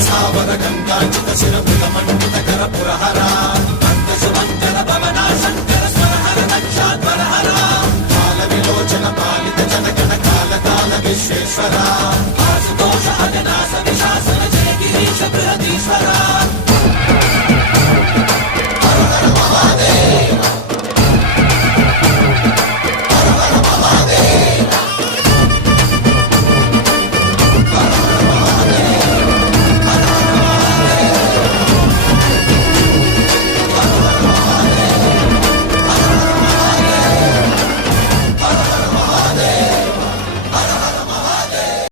సావర గంగాచిత శిరపుత మండిత కర పురహర అంత సుమంగళ భవన శంకర స్వరహర దక్షాధ్వరహర కాల విలోచన పాలిత జనగణ కాల కాల విశ్వేశ్వర ఆశుతోష అజనాశ విశాసన జయ గిరీశ బృహదీశ్వర